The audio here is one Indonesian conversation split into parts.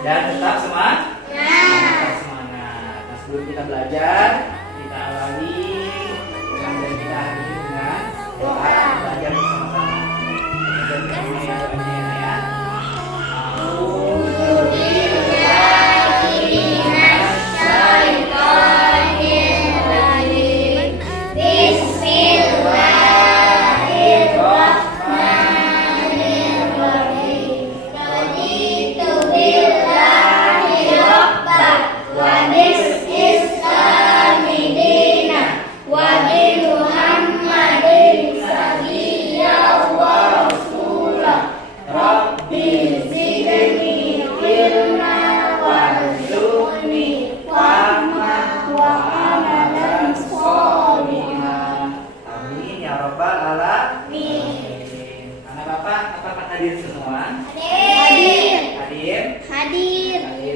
Dan tetap semangat. Nah, sebelum kita belajar, kita awali pelajaran kita hari ini dengan doa belajar bersama-sama. Dan doanya ya. Apakah hadir semua? Hadir.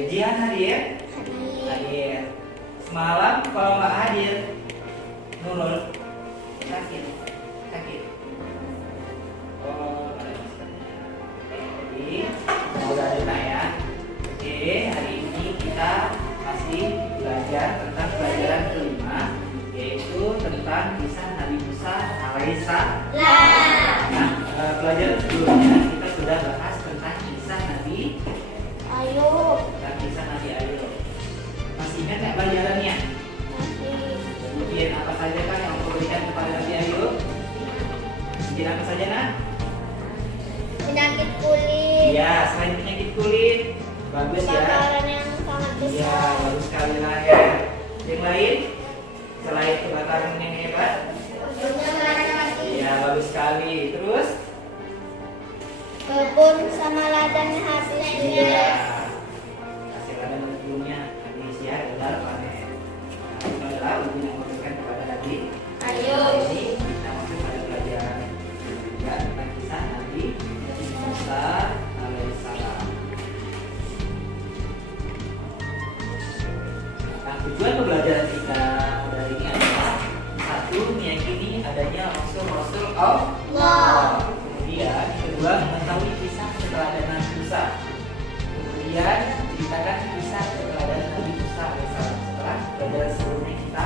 Jihan hadir? Hadir. Semalam kalau nggak hadir, Nurul sakit. Oh, jadi udah ada ya. Oke, hari ini kita masih belajar tentang pelajaran kelima, yaitu tentang kisah Nabi Musa alaihissalam. Pelajaran sebelumnya kita sudah bahas tentang kisah Nabi Ayub. Masih ingat nggak pelajarannya? Kemudian apa saja kan yang Allah berikan kepada Nabi Ayub? Mungkin apa saja nak? Penyakit kulit. Ya, selain penyakit kulit, bagus ya. Kebakaran yang sangat besar. Ya, bagus sekali lah ya. Yang lain, selain kebakaran yang hebat, ya bagus sekali. Terus? Kebun sama ladang hasilnya. Iya. Hasil ladang kebunnya habis ya, gagal panen. Nah, itu adalah ujian yang memberikan kepada Nabi Ayub. Ini kita masuk pada pelajaran juga tentang kisah Nabi Musa alaihissalam. Nah, tujuan pembelajaran kita dari ini adalah satu, meyakini adanya Rasul Allah. Kemudian kedua, mengetahui kisah keteladanan Nabi Musa. Kemudian ceritakan kisah keteladanan Nabi Musa alaihissalam. Setelah pelajaran sebelumnya kita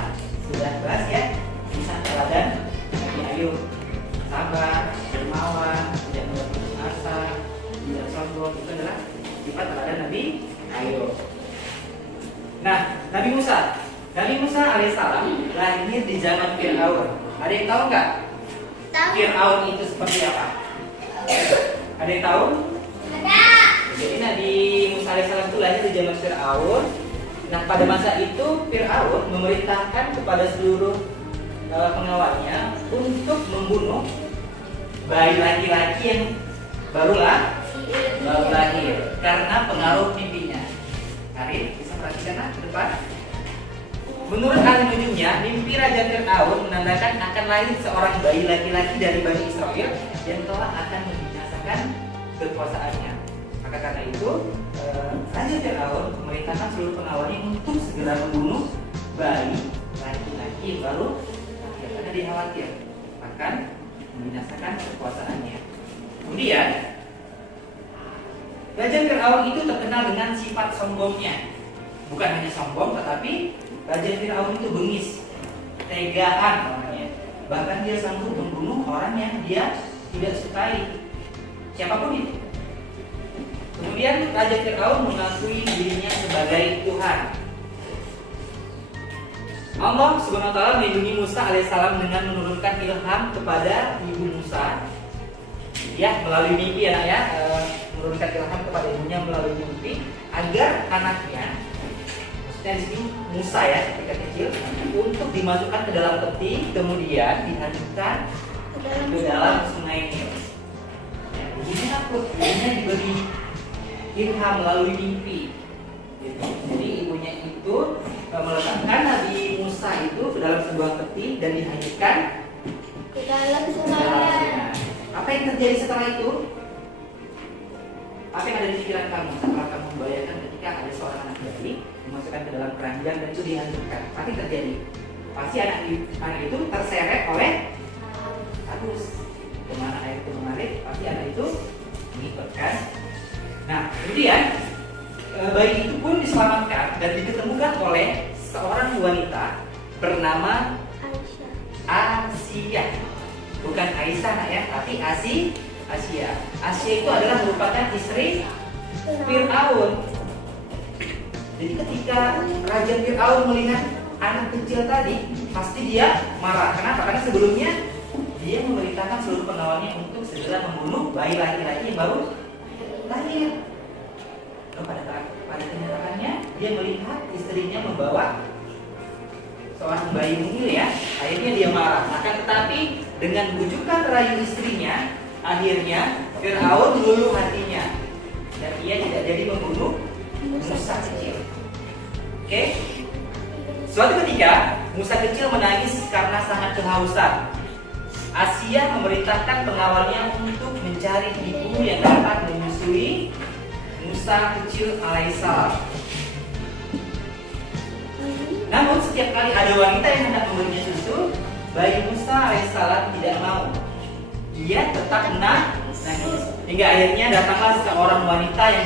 sudah bahas ya kisah teladan Nabi Ayub, sabar, dermawan, tidak mudah putus asa, tidak sombong. Itu adalah sifat teladan Nabi Ayub. Nah, Nabi Musa alaihissalam lahir di zaman Fir'aun. Ada yang tahu nggak? Fir'aun itu seperti apa? Ada yang tahu? Ada. Jadi Nabi Musa alaihissalam itu lahir di zaman Fir'aun. Nah, pada masa itu Fir'aun memerintahkan kepada seluruh pengawalnya untuk membunuh bayi laki-laki yang baru lahir karena pengaruh mimpinya. Karin, bisa perhatikan ke depan. Menurut ahli nujumnya, mimpi Raja Fir'aun menandakan akan lahir seorang bayi laki-laki dari Bani Israel yang kelak akan membinasakan kekuasaannya. Maka karena itu, Raja Fir'aun memerintahkan seluruh pengawalnya untuk segera membunuh bayi laki-laki yang baru lahir karena dia khawatir akan membinasakan kekuasaannya. Kemudian, Raja Fir'aun itu terkenal dengan sifat sombongnya. Bukan hanya sombong, tetapi Raja Fir'aun itu bengis, tegaan orangnya. Bahkan dia sanggup membunuh orang yang dia tidak sukai, siapapun itu. Kemudian Raja Fir'aun mengakui dirinya sebagai Tuhan. Allah SWT melindungi Musa alaihissalam dengan menurunkan kepada ibu Musa, ya melalui mimpi anak ya, menurunkan ilham kepada ibunya melalui mimpi agar anaknya, maksudnya di sini Musa ya ketika kecil, untuk dimasukkan ke dalam peti kemudian dihanyutkan ke dalam sungai Nil. Ya, ibunya takut, ibunya diberi ilham melalui mimpi. Gitu. Jadi ibunya itu meletakkan Nabi Musa itu ke dalam sebuah peti dan dihanyutkan Ke dalam ke sungai. dalamnya. Apa yang terjadi setelah itu? Apa yang ada di pikiran kamu setelah kamu membayangkan ketika ada seorang anak bayi dimasukkan ke dalam keranjang dan itu dihanyutkan? Apa yang terjadi? Pasti anak itu terseret oleh arus. Kemana air itu mengalir, pasti anak itu mengikut kan? Nah, kemudian bayi itu pun diselamatkan dan diketemukan oleh seorang wanita bernama Aisyah. Asia. Bukan Aisyah nak ya, tapi Asia. Asia itu adalah merupakan istri Fir'aun. Jadi ketika Raja Fir'aun melihat anak kecil tadi, pasti dia marah. Kenapa? Karena sebelumnya dia memerintahkan seluruh pengawalnya untuk segera membunuh bayi laki-laki yang baru lahir. Pada kenyataannya dia melihat istrinya membawa seorang bayi mungil ya, akhirnya dia marah. Akan tetapi dengan bujukan rayu istrinya, akhirnya Fir'aun meluluh hatinya dan ia tidak jadi membunuh Musa kecil. Oke? Suatu ketika Musa kecil menangis karena sangat kehausan. Asia memerintahkan pengawalnya untuk mencari ibu yang dapat menyusui Musa kecil alaihissalam. Namun setiap kali ada wanita yang hendak memberinya susu, bayi Musa alaihissalam tidak mau. Dia tetap nangis. Hingga akhirnya datanglah seorang wanita yang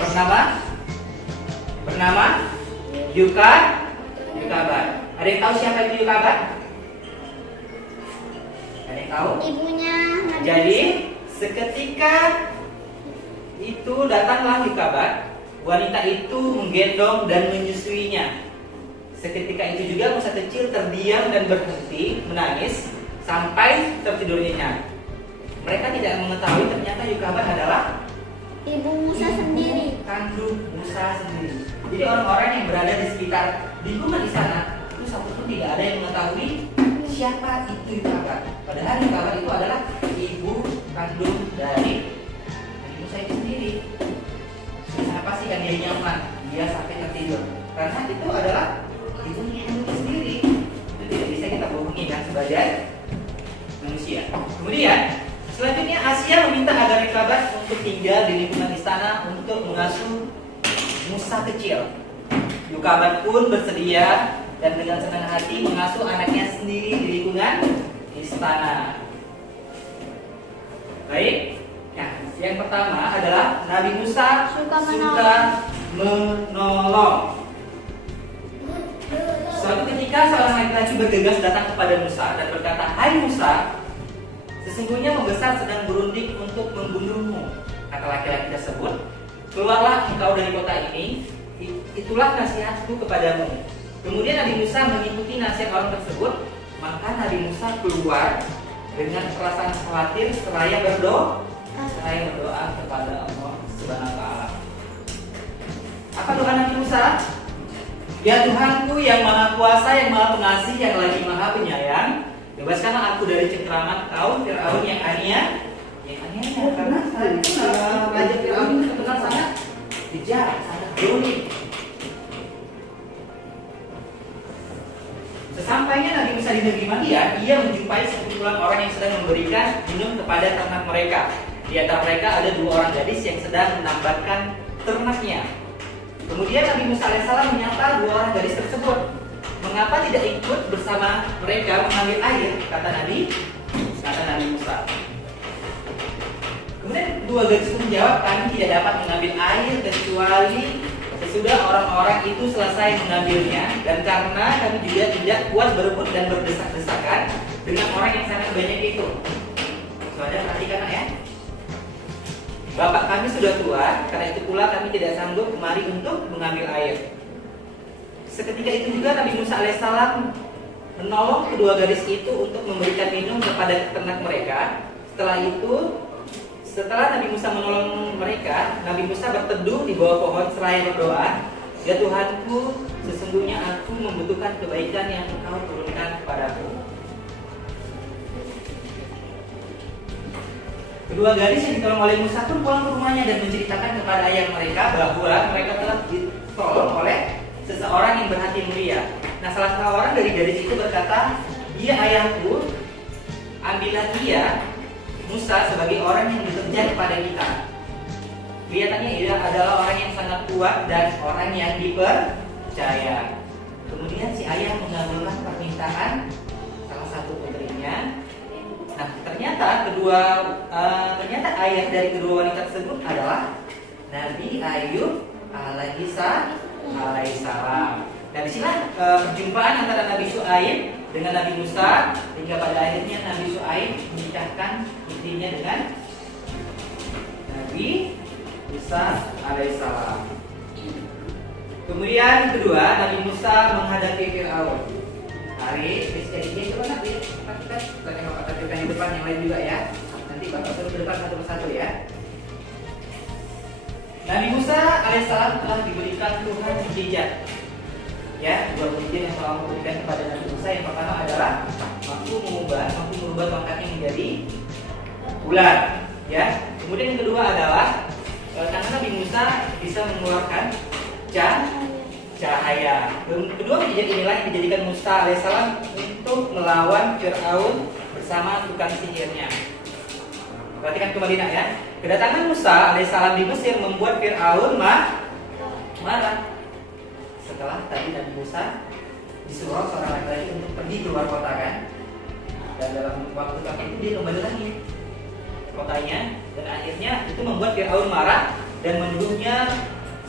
bernama Yukabat. Ada yang tahu siapa itu Yukabat? Ada yang tahu? Ibunya Nabi Jadi Musa. seketika itu datanglah Yukabat, wanita itu menggendong dan menyusuinya. Seketika itu juga Musa kecil terdiam dan berhenti menangis sampai tertidur nyenyak. Mereka tidak mengetahui ternyata Yukabat adalah Ibu Musa sendiri. kandung Musa sendiri. Jadi orang-orang yang berada di sekitar lingkungan di sana itu satupun tidak ada yang mengetahui siapa itu Yukabat. Padahal Yukabat itu adalah ibu kandung dari Nabi Musa itu sendiri. Kenapa sih kan dia nyaman? Dia sampai tertidur. Karena itu adalah ibunya sendiri. Itu tidak bisa kita bohongi kan sebagai manusia. Kemudian selanjutnya Asia meminta agar Yukabat untuk tinggal di lingkungan istana untuk mengasuh Musa kecil. Yukabat pun bersedia dan dengan senang hati mengasuh anaknya sendiri di lingkungan istana. Baik. Nah, yang pertama adalah Nabi Musa Suka menolong. Suatu ketika seorang laki-laki bergegas datang kepada Musa dan berkata, "Hai Musa, sesungguhnya membesar sedang berunding untuk membunuhmu." Kata laki-laki tersebut, "Keluarlah engkau dari kota ini, itulah nasihatku kepadamu." Kemudian Nabi Musa mengikuti nasihat orang tersebut, maka Nabi Musa keluar dengan perasaan khawatir seraya berdoa kepada Allah Subhanahu wa taala. Apa doa Nabi Musa? "Ya Tuhanku yang Maha Kuasa, yang Maha Pengasih, yang lagi Maha Penyayang, bebaskanlah aku dari cengkraman kaum Fir'aun yang aniaya." Karena saat itu Raja Fir'aun itu terkenal sangat bijak, sangat berani. Sesampainya Nabi Musa di negeri Madian, ia menjumpai sekumpulan orang yang sedang memberikan minum kepada ternak mereka. Di antara mereka ada 2 orang gadis yang sedang menambatkan ternaknya. Kemudian Nabi Musa alaihissalam menyapa 2 orang gadis tersebut. "Mengapa tidak ikut bersama mereka mengambil air?" kata Nabi Musa. Kemudian 2 gadis pun menjawab, "Kami tidak dapat mengambil air kecuali sesudah orang-orang itu selesai mengambilnya, dan karena kami juga tidak kuat berebut dan berdesak-desakan dengan orang yang sangat banyak itu." Saudara perhatikan ya. "Bapak kami sudah tua, karena itu pula kami tidak sanggup kemari untuk mengambil air." Seketika itu juga Nabi Musa alaihissalam menolong kedua gadis itu untuk memberikan minum kepada ternak mereka. Setelah Nabi Musa menolong mereka, Nabi Musa berteduh di bawah pohon seraya berdoa, "Ya Tuhanku, sesungguhnya aku membutuhkan kebaikan yang Engkau turunkan kepadaku." Kedua gadis yang ditolong oleh Musa pun pulang ke rumahnya dan menceritakan kepada ayah mereka bahwa mereka telah ditolong oleh seseorang yang berhati mulia. Nah, salah seorang dari gadis itu berkata, "Dia ayahku, ambillah dia, Musa, sebagai orang yang bekerja kepada kita. Kelihatannya ia adalah orang yang sangat kuat dan orang yang dipercaya." Kemudian si ayah mengabulkan permintaan salah satu putrinya. Nah, ternyata ayah dari kedua wanita tersebut adalah Nabi Ayub alaihissalam. Nah, disinilah perjumpaan antara Nabi Syuaib dengan Nabi Musa, hingga pada akhirnya Nabi Syuaib menikahkan putrinya dengan Nabi Musa alaihissalam. Kemudian kedua, Nabi Musa menghadapi Fir'aun. Hari ini coba nanti kita tampilkan di depan yang lain juga ya. Nanti Bapak suruh ke depan satu persatu ya. Nabi Musa alaihissalam telah diberikan Tuhan mukjizat. Ya, dua mukjizat yang telah diberikan kepada Nabi Musa. Yang pertama adalah mampu merubah tongkatnya menjadi ular. Ya. Kemudian yang kedua adalah karena Nabi Musa bisa mengeluarkan cahaya. Kedua mukjizat inilah yang dijadikan Musa alaihissalam untuk melawan Fir'aun bersama tukang sihirnya. Perhatikan kembali nak ya. Kedatangan Musa alaihissalam di Mesir membuat Fir'aun marah. Setelah tadi Nabi Musa disuruh seorang laki-laki untuk pergi keluar kota kan, dan dalam waktu itu dia kembali lagi kotanya, dan akhirnya itu membuat Fir'aun marah dan menuduhnya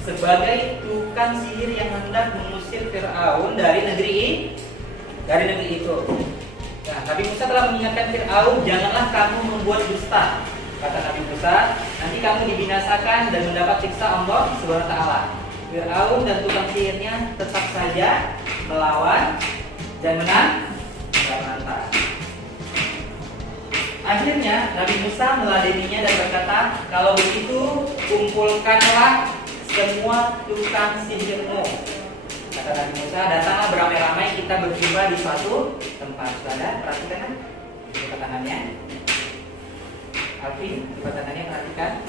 sebagai tukang sihir yang hendak mengusir Fir'aun dari negeri itu. Nah, Nabi Musa telah mengingatkan Fir'aun, "Janganlah kamu membuat dusta." Kata Nabi Musa, "Nanti kamu dibinasakan dan mendapat siksa Allah Subhanahu wa taala." Fir'aun dan tukang sihirnya tetap saja melawan dan menang. Akhirnya Nabi Musa meladeninya dan berkata, "Kalau begitu, kumpulkanlah semua tukang sihirmu." Kata Nabi Musa, "Datanglah beramai-ramai, kita berjumpa di suatu tempat." Saudara, perhatikan kan? Buka tangannya. Alvin, buka tangannya, perhatikan.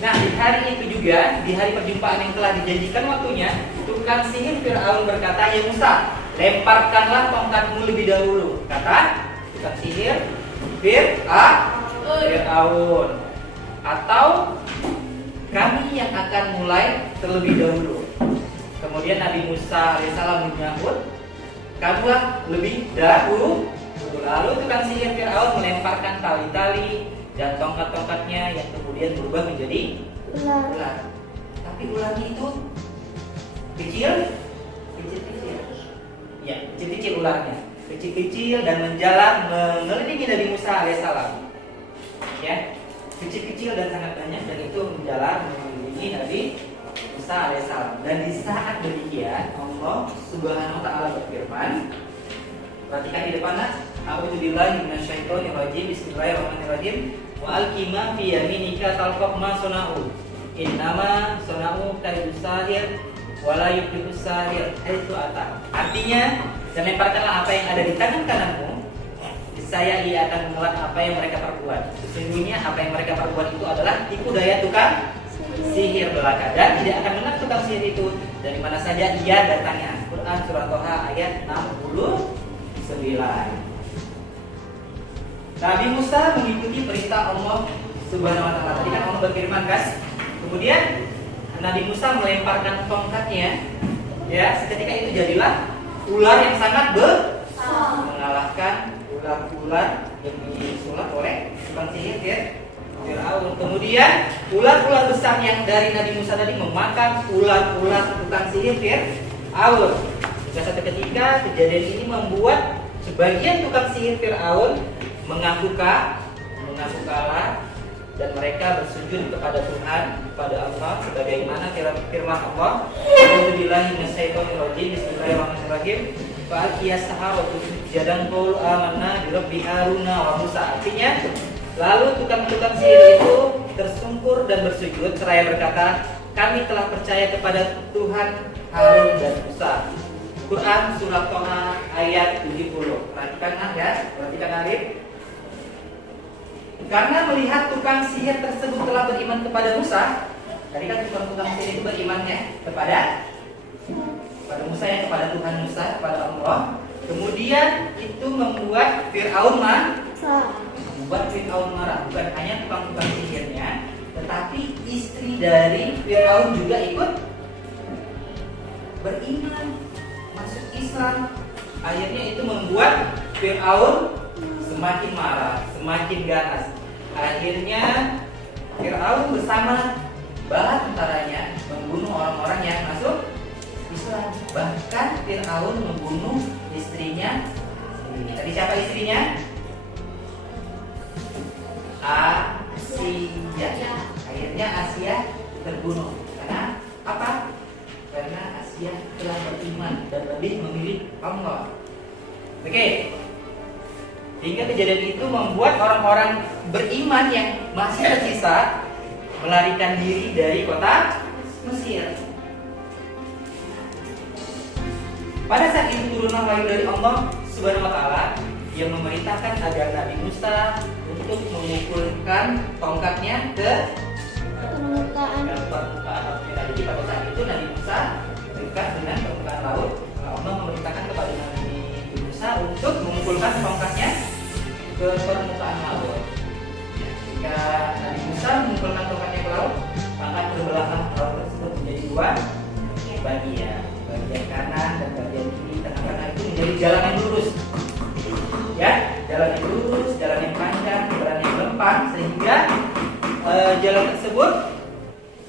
Nah, di hari itu juga, di hari perjumpaan yang telah dijanjikan waktunya, tukang sihir Fir'aun berkata, "Ya Musa, lemparkanlah tongkatmu lebih dahulu." Kata tukang sihir Fir'aun, "Atau kami yang akan mulai terlebih dahulu." Kemudian Nabi Musa alaihissalam menyahut, "Kamulah lebih dahulu." Lalu tukang sihir Fir'aun melemparkan tali-tali dan tongkat-tongkatnya yang kemudian berubah menjadi ular. Tapi ularnya itu kecil. Ya, kecil-kecil ularnya. Kecil-kecil dan menjalar mengelilingi Nabi Musa alaihissalam. Ya, kecil-kecil dan sangat banyak, dan itu menjalar mengelilingi Nabi Musa alaihissalam. Dan di saat demikian Allah Subhanahu wa taala berfirman, perhatikan di depan nas, "A'udzubillahi minasyaitonir rajim. Bismillahirrahmanirrahim. Wa alqi ma fi yaminika talqaf ma suna'u. Innama suna'u kaidus sahir wa la yuflihus sahir haitsu ata." Artinya, dan lemparkanlah apa yang ada di tangan kananmu, niscaya ia akan mengelak apa yang mereka perbuat. Sesungguhnya apa yang mereka perbuat itu adalah tipu daya tukang sihir belaka, dan tidak akan menang tukang sihir itu dari mana saja ia datangnya. Quran surah Toha ayat 69. Nabi Musa mengikuti perintah Allah Subhanahu wa taala. Tadi kan Allah berfirman kan? Kemudian Nabi Musa melemparkan tongkatnya. Ya, seketika itu jadilah ular yang sangat besar, mengalahkan ular-ular yang disulap oleh tukang sihir Fir'aun. Kemudian ular-ular besar yang dari Nabi Musa tadi memakan ular-ular tukang sihir Fir'aun. Hingga satu ketika kejadian ini membuat sebagian tukang sihir Fir'aun mengaku kalah, dan mereka bersujud kepada Tuhan, kepada Allah, sebagaimana firman Allah, "A'udzubillahi minasyaitonir rajim. Bismillahirrahmanirrahim. Fa'alqiya saharatu jadang qaulu amanna bi rabbi Haruna wa Musa. Artinya, lalu tukang-tukang sihir itu tersungkur dan bersujud seraya berkata, kami telah percaya kepada Tuhan Harun dan Musa. Quran surah Toha ayat 70. Perhatikan ya, perhatikan Arif. Karena melihat tukang sihir tersebut telah beriman kepada Musa, tadi kan tukang sihir itu berimannya kepada Musa, ya, kepada Tuhan Musa, kepada Allah. Kemudian itu membuat Fir'aun marah. Bukan hanya tukang sihirnya, tetapi istri dari Fir'aun juga ikut beriman, masuk Islam. Akhirnya itu membuat Fir'aun semakin marah, semakin ganas. Akhirnya Fir'aun bersama bala tentaranya membunuh orang-orang yang masuk Islam. Bahkan Fir'aun membunuh istrinya. Tadi siapa istrinya? Asia. Akhirnya Asia terbunuh. Karena apa? Karena Asia telah beriman dan lebih memilih Allah. Oke. Hingga kejadian itu membuat orang-orang beriman yang masih tersisa melarikan diri dari kota Mesir. Pada saat itu turunlah wahyu dari Allah Subhanahu wa taala yang memerintahkan agar Nabi Musa untuk memukulkan tongkatnya ke permukaan laut. Jadi pada saat itu Nabi Musa dekat dengan permukaan laut. Allah memerintahkan kepada Nabi Musa untuk memukulkan tongkatnya ke permukaan laut. Jika Nabi Musa memukulkan tongkatnya ke laut, maka terbelahlah laut tersebut menjadi dua bagian. Bagian kanan dan bagian kiri tengah-tengah itu menjadi jalan yang lurus. Ya, jalan yang lurus, jalan yang panjang, jalan yang lempang, sehingga jalan tersebut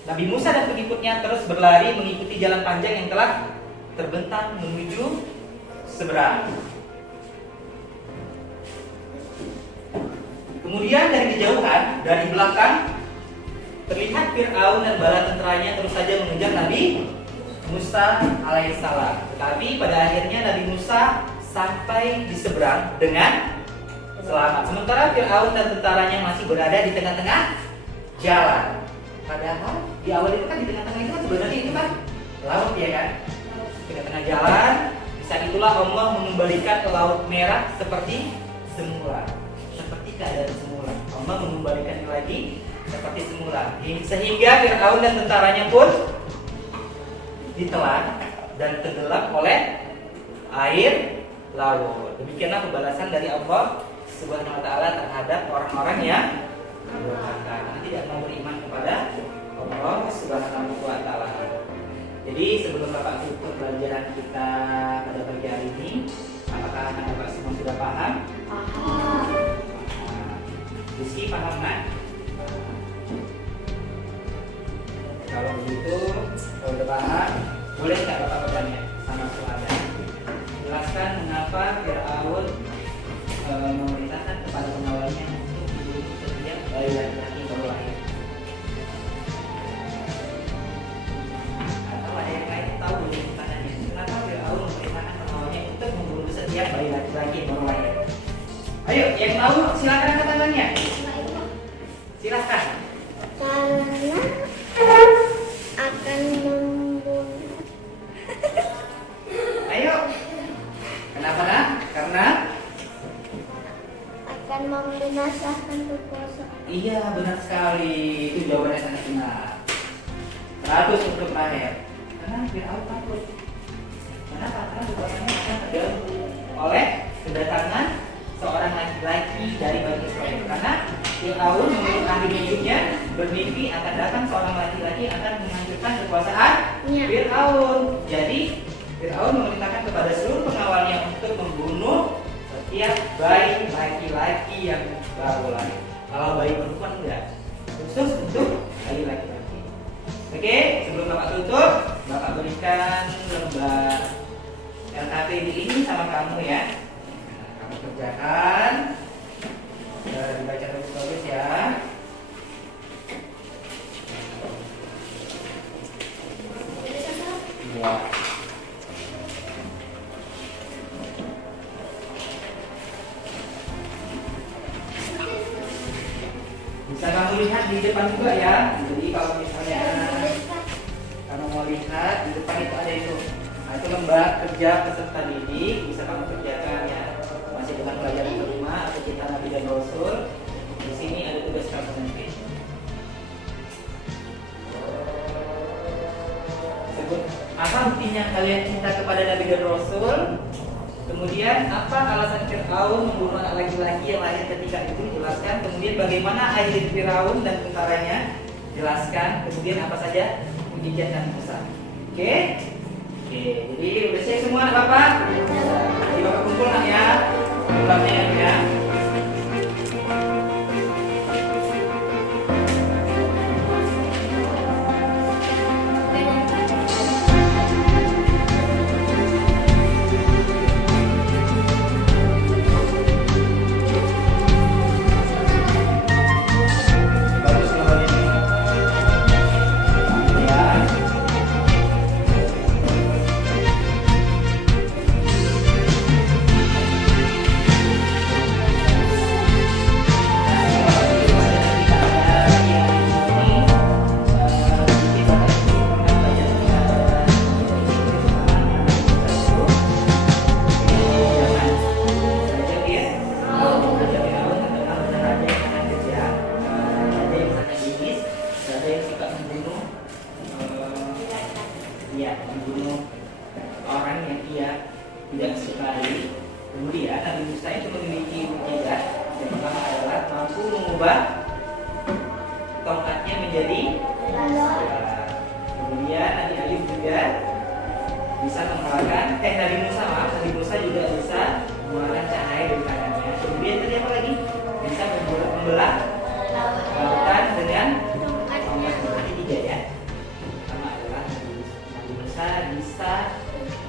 Nabi Musa dan pengikutnya terus berlari mengikuti jalan panjang yang telah terbentang menuju seberang. Kemudian dari kejauhan, dari belakang terlihat Fir'aun dan bala tentaranya terus saja mengejar Nabi Musa alaihissalam. Tetapi pada akhirnya Nabi Musa sampai di seberang dengan selamat. Sementara Fir'aun dan tentaranya masih berada di tengah-tengah jalan. Padahal di awal itu kan di tengah-tengah itu kan sebenarnya itu kan laut, ya kan? Tengah-tengah jalan. Saat itulah Allah mengembalikan ke laut merah seperti semula. Seperti keadaan semula. Allah mengembalikannya lagi seperti semula. Sehingga Fir'aun dan tentaranya pun ditelan dan tenggelam oleh air laut. Demikianlah pembalasan dari Allah Subhanahu wa taala terhadap orang-orang yang durhaka, karena tidak mau beriman kepada Allah Subhanahu wa taala. Jadi sebelum Bapak tutup pelajaran kita pada pagi hari ini, apakah Bapak semua sudah paham? Paham. Rizky paham kan? Kalau begitu, kalau udah paham, boleh nggak Bapak bertanya sama soalnya? Jelaskan mengapa Fir'aun memerintahkan kepada pengawalnya untuk membunuh setiap bayi laki-laki baru lahir. Atau ada yang lain tahu boleh pertanyaannya? Kenapa Fir'aun memerintahkan pengawalnya untuk membunuh setiap bayi laki-laki baru lahir? Ayo, yang tahu silakan angkat tangannya. Silakan. Karena akan membunuh. Ayo. Kenapa nak? Karena Akan membinasakan kekuasaan. iya, benar sekali. Itu jawabannya sangat benar. 100 untuk terakhir. Karena Fir'aun takut. Kenapa? Karena kekuasaannya akan terganggu oleh kedatangan seorang laki-laki dari Bani Israel. Karena Fir'aun menurut ahli hidupnya bermimpi akan datang seorang laki-laki yang akan menghancurkan kekuasaan Fir'aun. Jadi Fir'aun memerintahkan kepada seluruh pengawalnya untuk membunuh setiap bayi laki-laki yang baru lahir. Kalau bayi perempuan enggak, khusus untuk bayi laki-laki. Oke, sebelum Bapak tutup, Bapak berikan lembar LKPD ini sama kamu ya. Nah, kamu kerjakan, dibaca bagus-bagus ya. Ya. Bisa kamu lihat di depan juga ya. Jadi kalau misalnya kamu mau lihat di depan itu ada itu. Nah, itu lembar kerja peserta didik, bisa kamu kerjakan ya. Masih dengan pelajaran kelima atau kita Nabi dan Rasul. Di sini ada tugas kamu nanti. Sebut apa buktinya kalian cinta kepada Nabi dan Rasul. Kemudian apa alasan Fir'aun membunuh anak laki-laki yang lahir ketika itu, jelaskan. Kemudian bagaimana akhir Fir'aun dan tentaranya, jelaskan. Kemudian apa saja mujizat Nabi Musa. Oke? Oke, jadi udah selesai semua Bapak? Jadi Bapak kumpul lah ya jumlahnya ya. Bagus gambarnya nih. Ya. Membunuh orang yang ia tidak sukai. Kemudian Nabi Musa itu memiliki mukjizat. Yang pertama adalah mampu mengubah tongkatnya menjadi bola. Kemudian Nabi Ayub juga bisa mengeluarkan Nabi Musa juga bisa mengeluarkan cahaya dari tangannya. Kemudian tadi apa lagi? Bisa membelah lautan dengan tongkat. Berarti 3 ya. Pertama adalah Nabi Musa bisa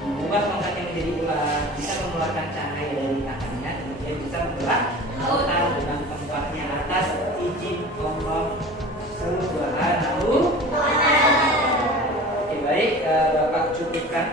mengubah tongkatnya menjadi ular, bisa mengeluarkan cahaya dari tangannya, kemudian bisa membelah lautan dengan tongkatnya atas izin Allah Subhanahu. Oke, baik, Bapak cukupkan